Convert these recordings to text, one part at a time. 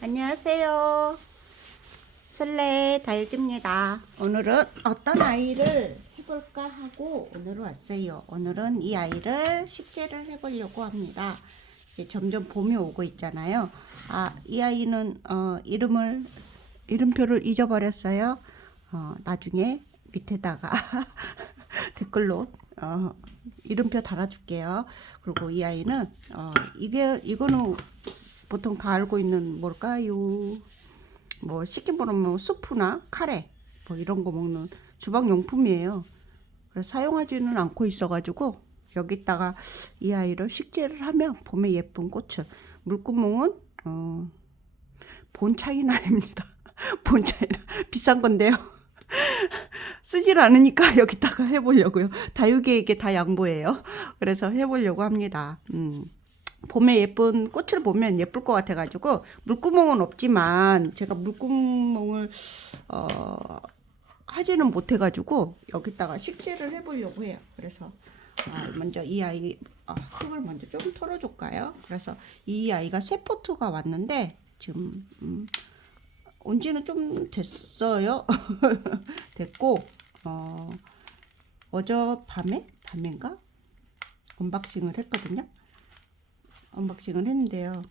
안녕하세요. 술래 다육입니다. 오늘은 어떤 아이를 해볼까 하고 오늘 왔어요. 오늘은 이 아이를 식재를 해보려고 합니다. 이제 점점 봄이 오고 있잖아요. 이 아이는 이름표를 잊어버렸어요. 나중에 밑에다가 댓글로 이름표 달아줄게요. 그리고 이 아이는 이거는 보통 다 알고 있는 뭘까요? 뭐 쉽게 말하면 수프나 카레 뭐 이런 거 먹는 주방 용품이에요. 그래서 사용하지는 않고 있어가지고 여기다가 이 아이를 식재를 하면 봄에 예쁜 꽃을 물구멍은 본차이나입니다. 본차이나 비싼 건데요. 쓰질 않으니까 여기다가 해보려고요. 다육이에게 다 양보해요. 그래서 해보려고 합니다. 봄에 예쁜 꽃을 보면 예쁠 것 같아가지고 물구멍은 없지만 제가 물구멍을 하지는 못해가지고 여기다가 식재를 해보려고 해요. 그래서 먼저 이 아이 흙을 먼저 좀 털어줄까요? 그래서 이 아이가 새 포트가 왔는데 지금 온 지는 좀 됐어요. 됐고 밤인가 언박싱을 했거든요. 언박싱을 했는데요.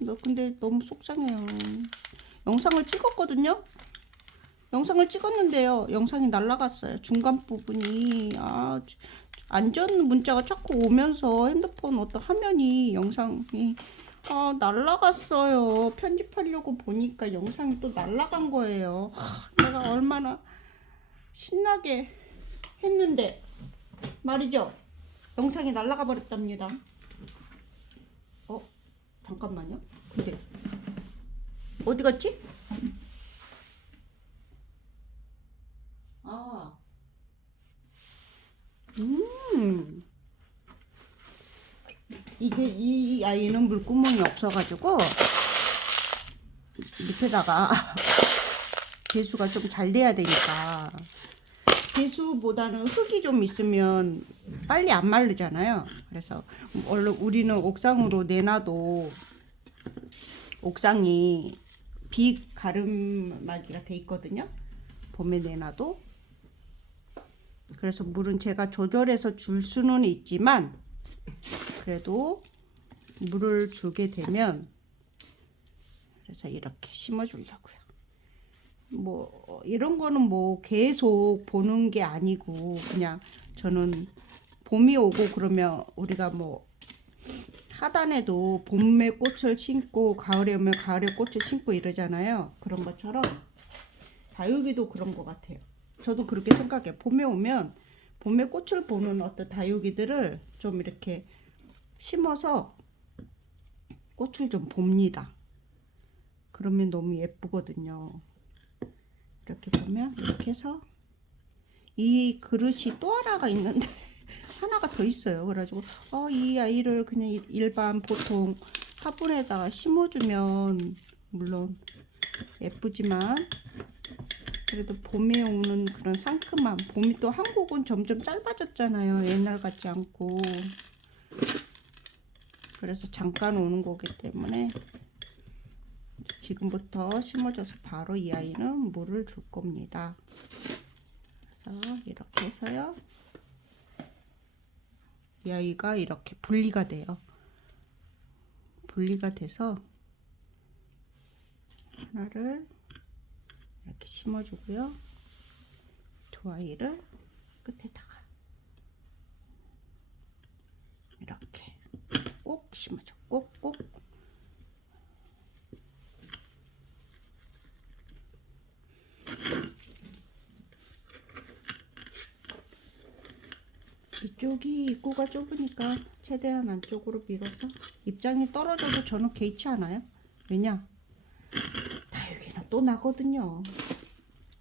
너 근데 너무 속상해요. 영상을 찍었거든요. 영상을 찍었는데요. 영상이 날라갔어요. 중간 부분이 안전 문자가 자꾸 오면서 핸드폰 어떤 화면이 영상이 날라갔어요. 편집하려고 보니까 영상이 또 날라간 거예요. 내가 얼마나 신나게 했는데 말이죠. 영상이 날라가 버렸답니다. 잠깐만요. 근데 어디 갔지? 이 아이는 물구멍이 없어가지고 밑에다가 배수가 좀 잘 돼야 되니까 배수보다는 흙이 좀 있으면 빨리 안 마르잖아요. 그래서 원래 우리는 옥상으로 내놔도 옥상이 비 가름막이가 돼 있거든요. 봄에 내놔도. 그래서 물은 제가 조절해서 줄 수는 있지만 그래도 물을 주게 되면 그래서 이렇게 심어 주려고요. 뭐 이런 거는 뭐 계속 보는 게 아니고 그냥 저는 봄이 오고 그러면 우리가 뭐 하단에도 봄에 꽃을 심고 가을에 오면 가을에 꽃을 심고 이러잖아요. 그런 것처럼 다육이도 그런 것 같아요. 저도 그렇게 생각해요. 봄에 오면 봄에 꽃을 보는 어떤 다육이들을 좀 이렇게 심어서 꽃을 좀 봅니다. 그러면 너무 예쁘거든요. 이렇게 보면 이렇게 해서 이 그릇이 또 하나가 있는데 하나가 더 있어요. 그래가지고 이 아이를 그냥 일반 보통 화분에다가 심어주면 물론 예쁘지만 그래도 봄에 오는 그런 상큼함. 봄이 또 한국은 점점 짧아졌잖아요. 옛날 같지 않고. 그래서 잠깐 오는 거기 때문에 지금부터 심어줘서 바로 이 아이는 물을 줄 겁니다. 그래서 이렇게 해서요. 이 아이가 이렇게 분리가 돼요. 분리가 돼서 하나를 이렇게 심어주고요. 두 아이를 끝에다가 이렇게 꼭 심어줘. 꼭꼭. 이쪽이 입구가 좁으니까 최대한 안쪽으로 밀어서 입장이 떨어져도 저는 개의치 않아요. 왜냐? 다육이는 또 나거든요.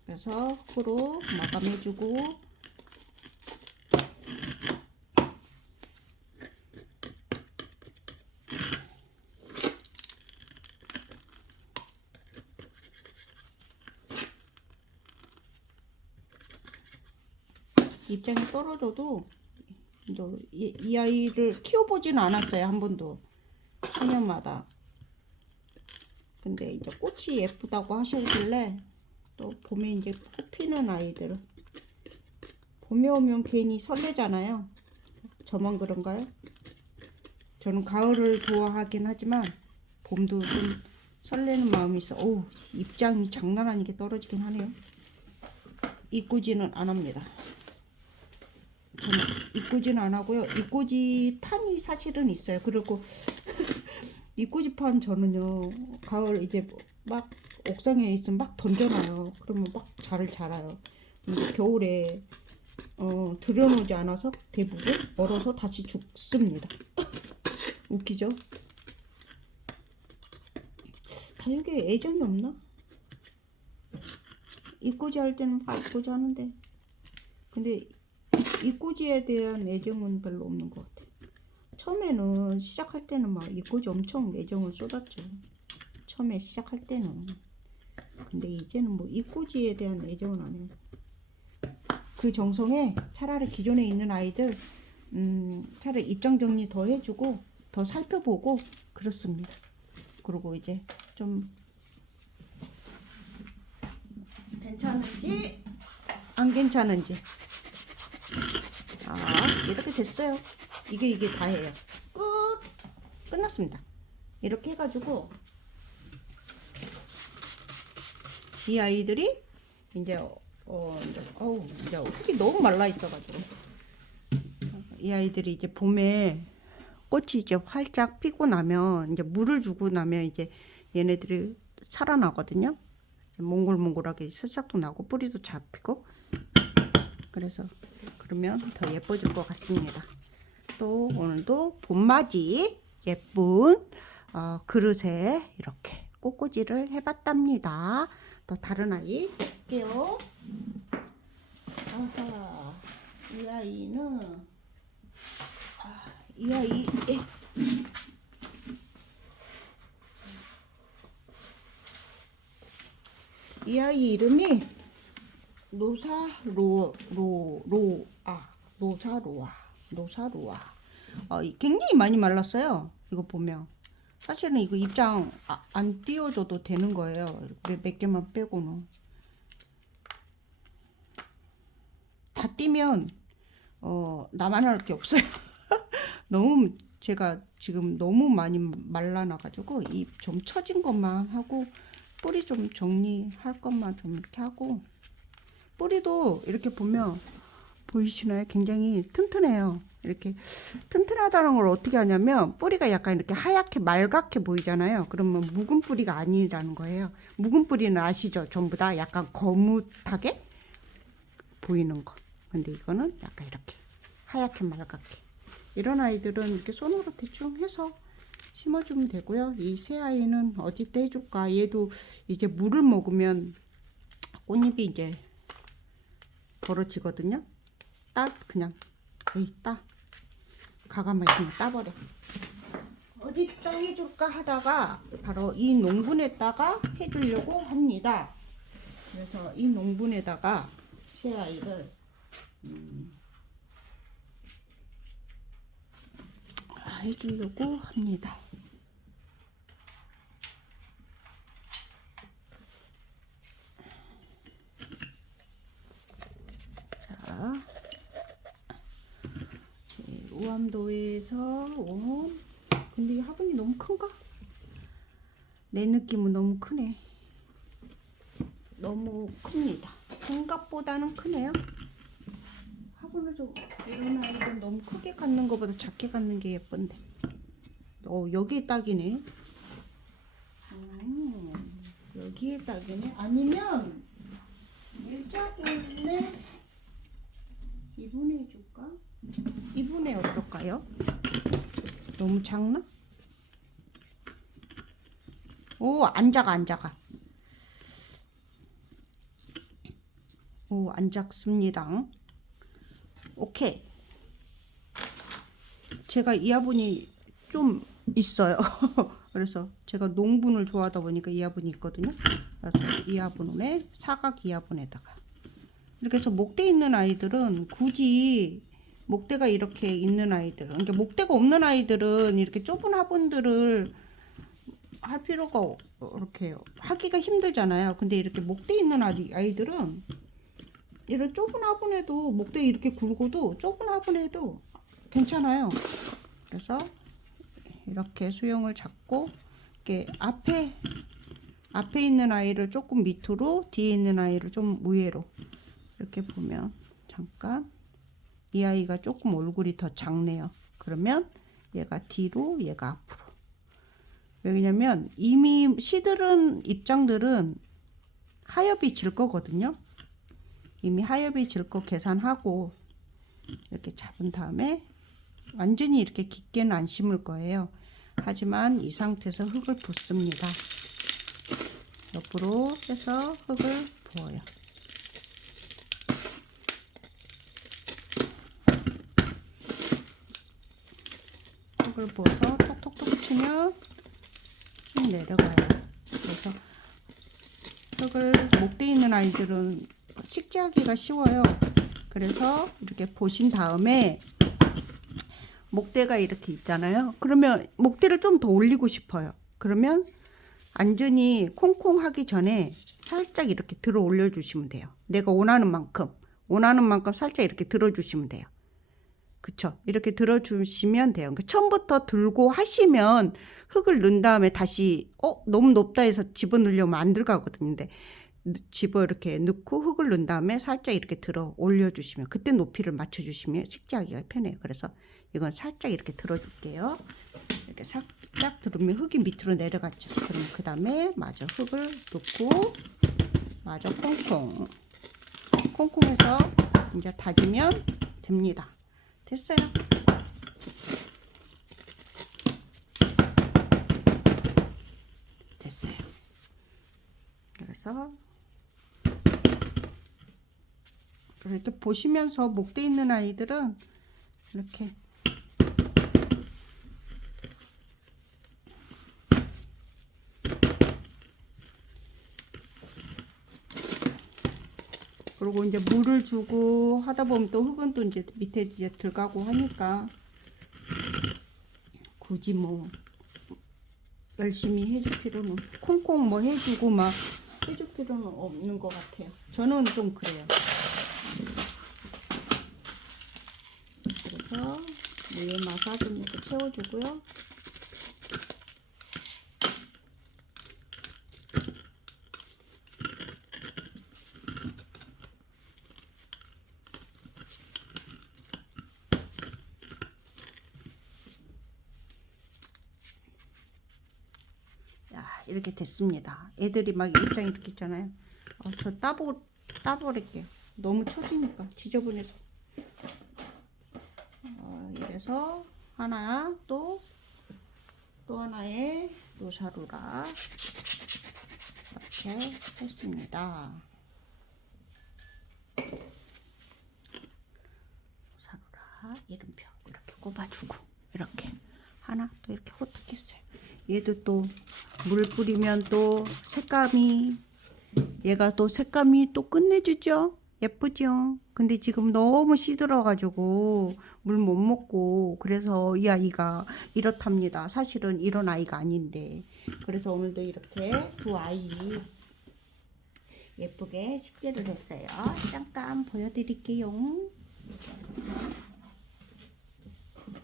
그래서 흙으로 마감해주고 입장이 떨어져도 이 아이를 키워보지는 않았어요. 한 번도. 4년마다. 근데 이제 꽃이 예쁘다고 하시길래 또 봄에 이제 꽃 피는 아이들은 봄에 오면 괜히 설레잖아요. 저만 그런가요? 저는 가을을 좋아하긴 하지만 봄도 좀 설레는 마음이 있어. 오, 입장이 장난 아니게 떨어지긴 하네요. 이꾸지는 안 합니다. 저는 이꾸지는 안 하고요. 이꾸지 판이 사실은 있어요. 그리고 이꾸지 판 저는요, 가을 이제 막 옥상에 있으면 막 던져놔요. 그러면 막 잘 자라요. 근데 겨울에 들여놓지 않아서 대부분 얼어서 다시 죽습니다. 웃기죠? 다육에 애정이 없나? 이꼬지 할 때는 막 이꼬지 하는데, 근데 이꼬지에 대한 애정은 별로 없는 것 같아. 처음에는 시작할 때는 막 이꼬지 엄청 애정을 쏟았죠. 처음에 시작할 때는. 근데 이제는 뭐 이꼬지에 대한 애정은 안 해요. 그 정성에 차라리 기존에 있는 아이들 차라리 입장 정리 더 해주고 더 살펴보고 그렇습니다. 그리고 이제 좀 괜찮은지 안 괜찮은지 이렇게 됐어요. 이게 다예요. 끝났습니다. 이렇게 해가지고 이 아이들이 이제 이제 흙이 너무 말라 있어가지고 이 아이들이 이제 봄에 꽃이 이제 활짝 피고 나면 이제 물을 주고 나면 이제 얘네들이 살아나거든요. 몽글몽글하게 새싹도 나고 뿌리도 잡히고 그래서 그러면 더 예뻐질 것 같습니다. 또 오늘도 봄맞이 예쁜 그릇에 이렇게 꽃꽂이를 해봤답니다. 또 다른 아이 볼게요. 아하, 이 아이는 이 아이 이름이 노사로아. 굉장히 많이 말랐어요. 이거 보면 사실은 이거 입장 안 띄워줘도 되는 거예요. 몇 개만 빼고는 다 띄면 나만 할 게 없어요. 너무 제가 지금 너무 많이 말라놔가지고 잎 좀 처진 것만 하고 뿌리 좀 정리할 것만 좀 이렇게 하고 뿌리도 이렇게 보면 보이시나요? 굉장히 튼튼해요. 이렇게 튼튼하다는 걸 어떻게 하냐면 뿌리가 약간 이렇게 하얗게 맑게 보이잖아요. 그러면 묵은 뿌리가 아니라는 거예요. 묵은 뿌리는 아시죠? 전부 다 약간 거뭇하게 보이는 거. 근데 이거는 약간 이렇게 하얗게 맑게. 이런 아이들은 이렇게 손으로 대충 해서 심어주면 되고요. 이 새 아이는 어디 때 해줄까? 얘도 이제 물을 먹으면 꽃잎이 이제 벌어지거든요. 그냥 가가만 있으면 따버려. 어디다 해줄까 하다가 바로 이 농분에다가 해주려고 합니다. 그래서 이 농분에다가 새 아이를 해주려고 합니다. 자, 우암도에서 온. 근데 이 화분이 너무 큰가? 내 느낌은 너무 크네. 너무 큽니다. 생각보다는 크네요. 화분을 좀 이런 아이들 너무 크게 갖는 것보다 작게 갖는 게 예쁜데. 여기에 딱이네. 여기에 딱이네. 아니면 일자분에 이분해 해줄까? 이분해 어떨까요? 너무 작나? 오, 안 작아. 오, 안 작습니다. 오케이. 제가 이 화분이 좀 있어요. 그래서 제가 농분을 좋아하다 보니까 이 화분이 있거든요. 그래서 이 화분에 사각 이 화분에다가 이렇게 해서 목대 있는 아이들은 굳이 목대가 이렇게 있는 아이들, 그러니까 목대가 없는 아이들은 이렇게 좁은 화분들을 할 필요가 이렇게 하기가 힘들잖아요. 근데 이렇게 목대 있는 아이들은 이런 좁은 화분에도 목대 이렇게 굴고도 좁은 화분에도 괜찮아요. 그래서 이렇게 수영을 잡고 이렇게 앞에 있는 아이를 조금 밑으로, 뒤에 있는 아이를 좀 위로 이렇게 보면 잠깐 이 아이가 조금 얼굴이 더 작네요. 그러면 얘가 뒤로, 얘가 앞으로. 왜냐면 이미 시들은 입장들은 하엽이 질 거거든요. 이미 하엽이 질 거 계산하고 이렇게 잡은 다음에 완전히 이렇게 깊게는 안 심을 거예요. 하지만 이 상태에서 흙을 붓습니다. 옆으로 해서 흙을 부어요. 흙을 부어서 톡톡톡 치면 쭉 내려가요. 그래서 흙을 목대 있는 아이들은 식재하기가 쉬워요. 그래서 이렇게 보신 다음에 목대가 이렇게 있잖아요. 그러면 목대를 좀 더 올리고 싶어요. 그러면 완전히 콩콩 하기 전에 살짝 이렇게 들어 올려 주시면 돼요. 내가 원하는 만큼 살짝 이렇게 들어 주시면 돼요. 그쵸? 이렇게 들어 주시면 돼요. 그러니까 처음부터 들고 하시면 흙을 넣은 다음에 다시 너무 높다 해서 집어 넣으려면 안 들어가거든요. 근데 집어 이렇게 넣고 흙을 넣은 다음에 살짝 이렇게 들어 올려 주시면, 그때 높이를 맞춰 주시면 식재하기가 편해요. 그래서 이건 살짝 이렇게 들어 줄게요. 이렇게 살짝 들으면 흙이 밑으로 내려갔죠. 그럼 그 다음에 마저 흙을 넣고 마저 콩콩해서 이제 다지면 됩니다. 됐어요. 됐어요. 그래서 이렇게 보시면서 목대 있는 아이들은 이렇게 그리고 이제 물을 주고 하다 보면 또 흙은 또 이제 밑에 이제 들어가고 하니까 굳이 뭐 열심히 해줄 필요는, 콩콩 뭐 해주고 막 해줄 필요는 없는 것 같아요. 저는 좀 그래요. 그래서 위에 마사 좀 이렇게 채워주고요. 이렇게 됐습니다. 애들이 막 입장 이렇게 있잖아요. 저 따버릴게요. 너무 처지니까 지저분해서. 이래서 하나 또 하나의 노사루라 이렇게 했습니다. 노사루라 이름표 이렇게 꼽아주고 이렇게 하나 또 이렇게 호떡했어요. 얘도 또 물 뿌리면 또 얘가 또 색감이 또 끝내주죠. 예쁘죠. 근데 지금 너무 시들어 가지고 물 못 먹고, 그래서 이 아이가 이렇답니다. 사실은 이런 아이가 아닌데. 그래서 오늘도 이렇게 두 아이 예쁘게 식재를 했어요. 잠깐 보여드릴게요.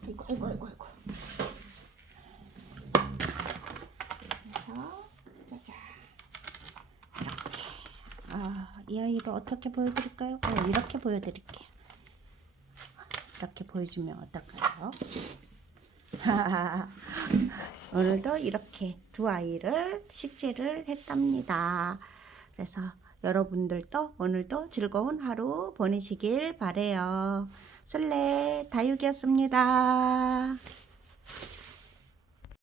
아이고. 짜잔. 이렇게. 이 아이를 어떻게 보여드릴까요? 이렇게 보여드릴게요. 이렇게 보여주면 어떨까요? 오늘도 이렇게 두 아이를 식재를 했답니다. 그래서 여러분들도 오늘도 즐거운 하루 보내시길 바래요. 술래 다육이었습니다.